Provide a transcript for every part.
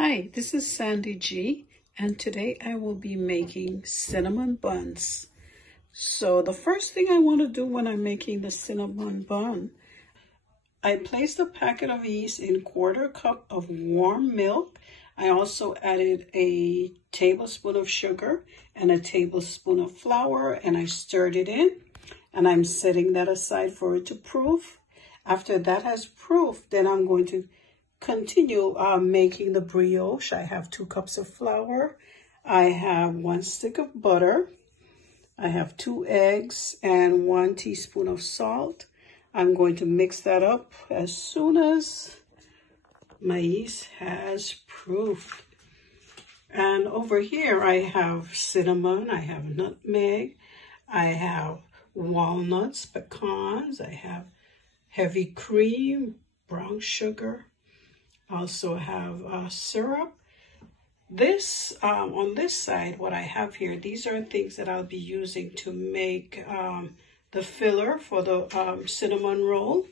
Hi, this is Sandy G, and today I will be making cinnamon buns. So the first thing I want to do when I'm making the cinnamon bun, I placed a packet of yeast in 1/4 cup of warm milk. I also added a tablespoon of sugar and a tablespoon of flour, and I stirred it in, and I'm setting that aside for it to proof. After that has proofed, then I'm going to continue making the brioche. I have 2 cups of flour. I have 1 stick of butter. I have 2 eggs and 1 teaspoon of salt. I'm going to mix that up as soon as my yeast has proofed. And over here I have cinnamon, I have nutmeg, I have walnuts, pecans, I have heavy cream, brown sugar. Also have syrup. This on this side, what I have here, these are things that I'll be using to make the filler for the cinnamon roll.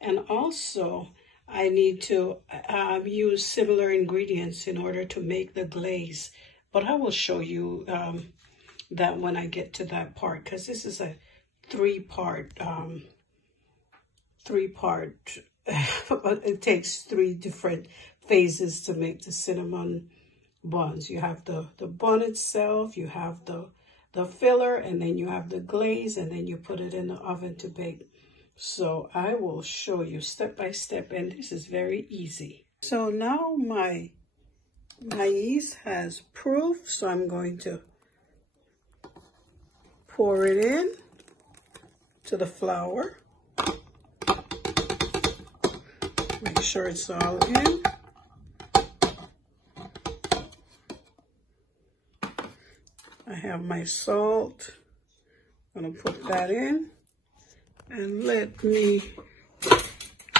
And also I need to use similar ingredients in order to make the glaze, but I will show you that when I get to that part, because this is a three-part it takes 3 different phases to make the cinnamon buns. You have the bun itself, you have the filler, and then you have the glaze, and then you put it in the oven to bake. So I will show you step by step, and this is very easy. So now my yeast has proof, so I'm going to pour it in to the flour. Make sure it's all in. I have my salt. I'm going to put that in. And let me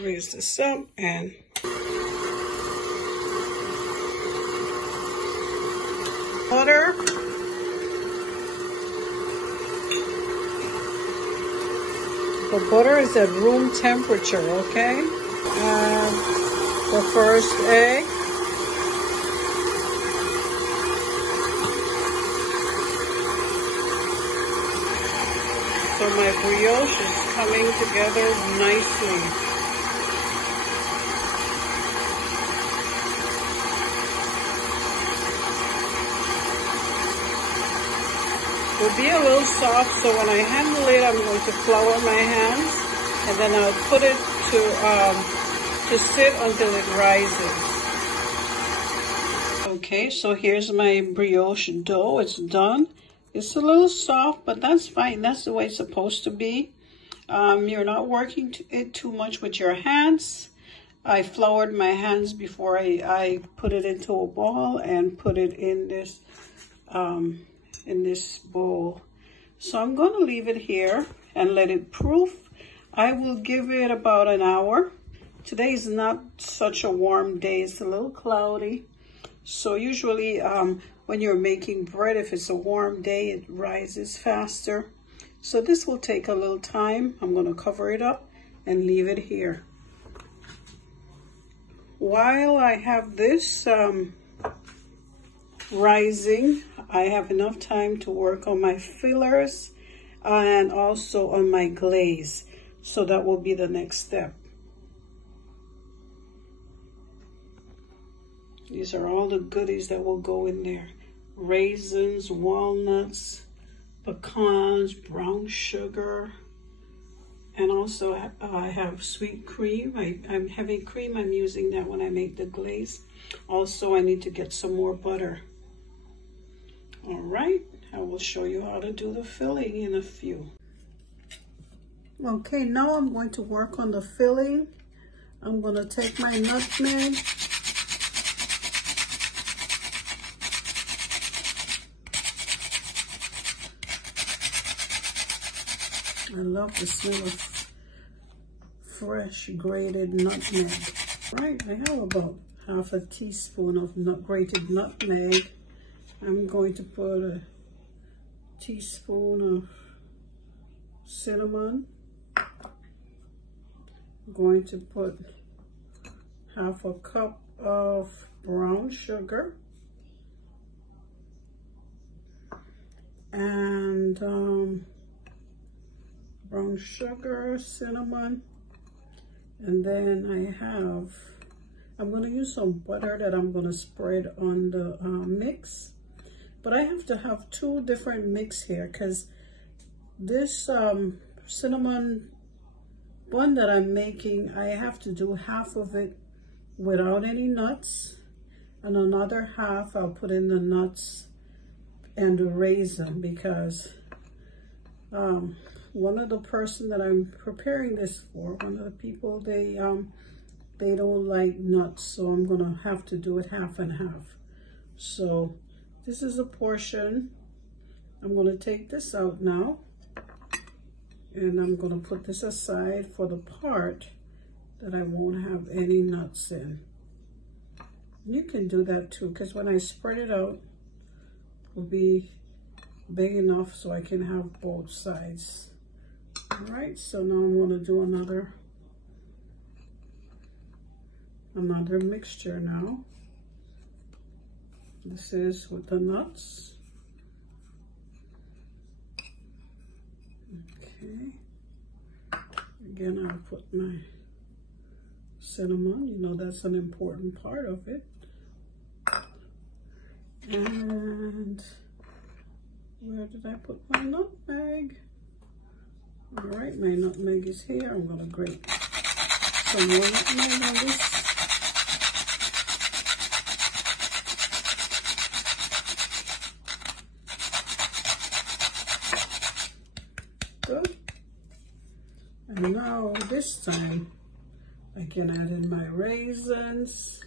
raise this up and butter. The butter is at room temperature, okay? The first egg. So my brioche is coming together nicely. It will be a little soft, so when I handle it, I'm going to flour my hands, and then I'll put it to sit until it rises. Okay, so here's my brioche dough. It's done. It's a little soft, but that's fine. That's the way it's supposed to be. You're not working it too much with your hands. I floured my hands before I put it into a ball and put it in this bowl. So I'm going to leave it here and let it proof. I will give it about an hour. Today is not such a warm day. It's a little cloudy. So usually when you're making bread, if it's a warm day, it rises faster. So this will take a little time. I'm going to cover it up and leave it here. While I have this rising, I have enough time to work on my fillers and also on my glaze. So that will be the next step. These are all the goodies that will go in there. Raisins, walnuts, pecans, brown sugar, and also I have sweet cream. I'm heavy cream. I'm using that when I make the glaze. Also, I need to get some more butter. All right, I will show you how to do the filling in a few. Okay, now I'm going to work on the filling. I'm going to take my nutmeg. I love the smell of fresh grated nutmeg. Right, I have about half a teaspoon of grated nutmeg. I'm going to put a teaspoon of cinnamon. I'm going to put half a cup of brown sugar and brown sugar, cinnamon, and then I'm going to use some butter that I'm going to spread on the mix. But I have to have two different mix here because this cinnamon bun that I'm making, I have to do half of it without any nuts, and another half I'll put in the nuts and the raisin, because one of the person that I'm preparing this for, one of the people, they don't like nuts, so I'm gonna have to do it half and half. So this is a portion. I'm gonna take this out now, and I'm gonna put this aside for the part that I won't have any nuts in. You can do that too, because when I spread it out, it will be big enough so I can have both sides. All right, so now I'm gonna do another mixture now. This is with the nuts. Okay. Again, I'll put my cinnamon. You know, that's an important part of it. And where did I put my nutmeg? All right, my nutmeg is here. I'm gonna grate some more nutmeg on this. Good. And now this time I can add in my raisins.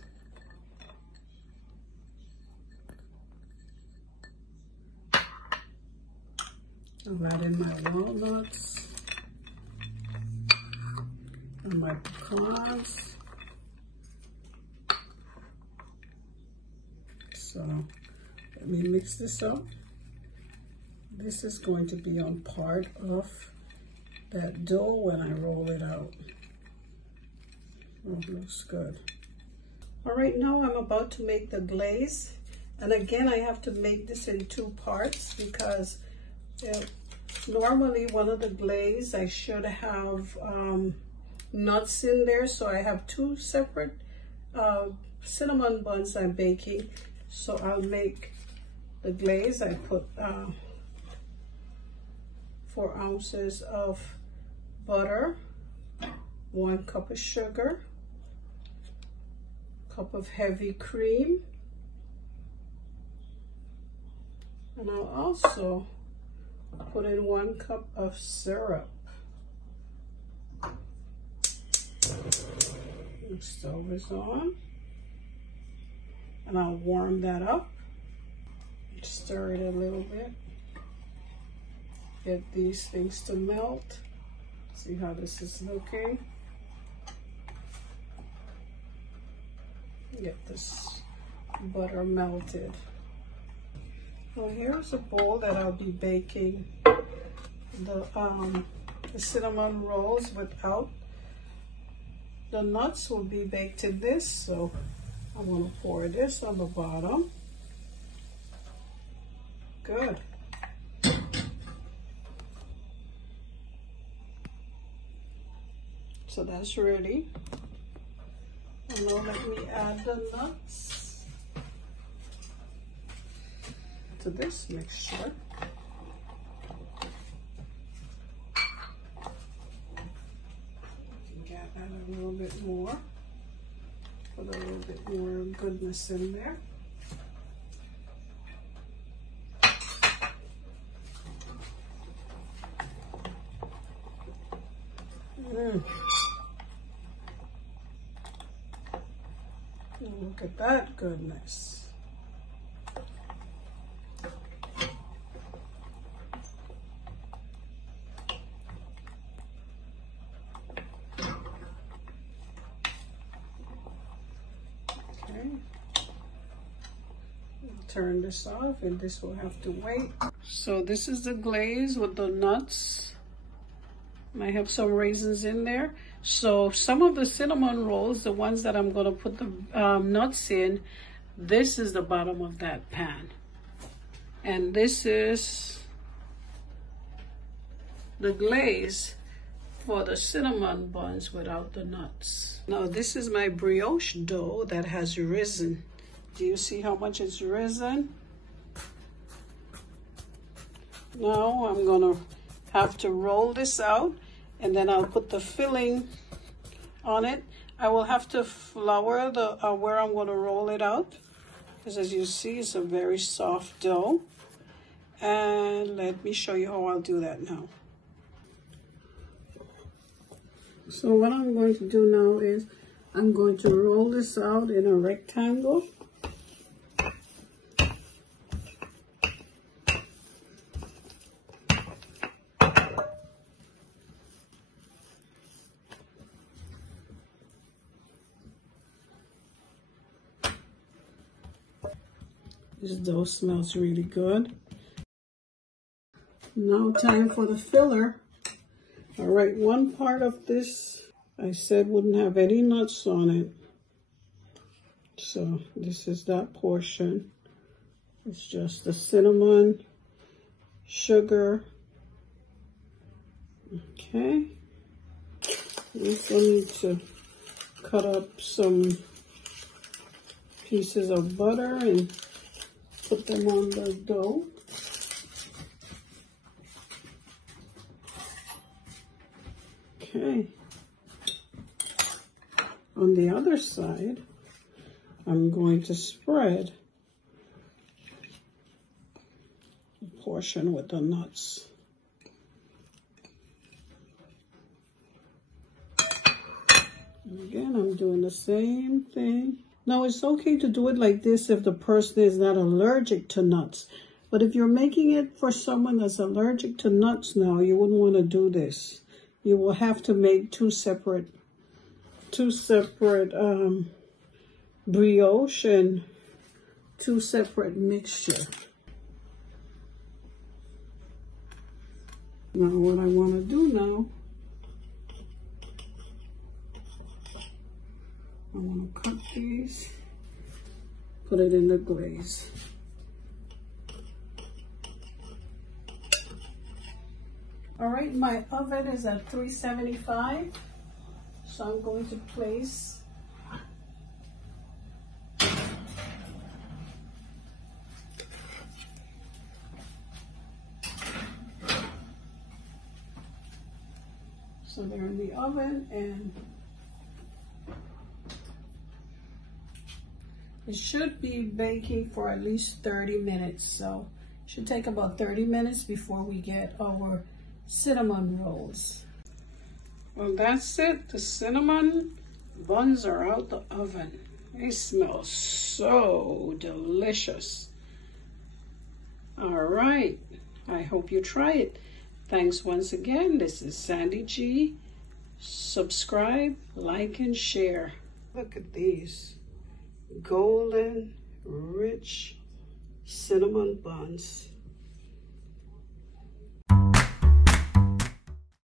I'll add in my walnuts and my pecans. So let me mix this up. This is going to be on part of that dough when I roll it out. Oh, it looks good. All right, now I'm about to make the glaze. And again, I have to make this in two parts because normally one of the glaze, I should have nuts in there. So I have two separate cinnamon buns I'm baking. So I'll make the glaze. I put 4 ounces of butter, 1 cup of sugar, cup of heavy cream, and I'll also put in 1 cup of syrup. The stove is on, and I'll warm that up. Stir it a little bit. Get these things to melt. See how this is looking. Get this butter melted. Well, here's a bowl that I'll be baking the cinnamon rolls without. The nuts will be baked in this, so I'm going to pour this on the bottom. Good. So that's ready. And now let me add the nuts to this mixture. You can add a little bit more, put a little bit more goodness in there. Look at that goodness. Okay. Turn this off, and this will have to wait. So this is the glaze with the nuts. I have some raisins in there. So some of the cinnamon rolls, the ones that I'm going to put the nuts in, This is the bottom of that pan. And this is the glaze for the cinnamon buns without the nuts. Now this is my brioche dough that has risen. Do you see how much it's risen? Now I'm gonna have to roll this out, and then I'll put the filling on it. I will have to flour the where I'm gonna roll it out, because as you see, it's a very soft dough. And let me show you how I'll do that now. So what I'm going to do now is I'm going to roll this out in a rectangle. This dough smells really good. Now time for the filler. All right, one part of this I said wouldn't have any nuts on it. So this is that portion. It's just the cinnamon, sugar. Okay. Also need to cut up some pieces of butter and put them on the dough. Okay. On the other side, I'm going to spread a portion with the nuts. And again, I'm doing the same thing. Now, it's okay to do it like this if the person is not allergic to nuts. But if you're making it for someone that's allergic to nuts now, you wouldn't want to do this. You will have to make two separate brioche and two separate mixture. Now what I want to do now, I want to cut these, put it in the glaze. All right, my oven is at 375, so I'm going to place so they're in the oven, and it should be baking for at least 30 minutes. So it should take about 30 minutes before we get our cinnamon rolls. Well, that's it. The cinnamon buns are out the oven. They smell so delicious. All right. I hope you try it. Thanks once again. This is Sandy G. Subscribe, like, and share. Look at these golden, rich cinnamon buns.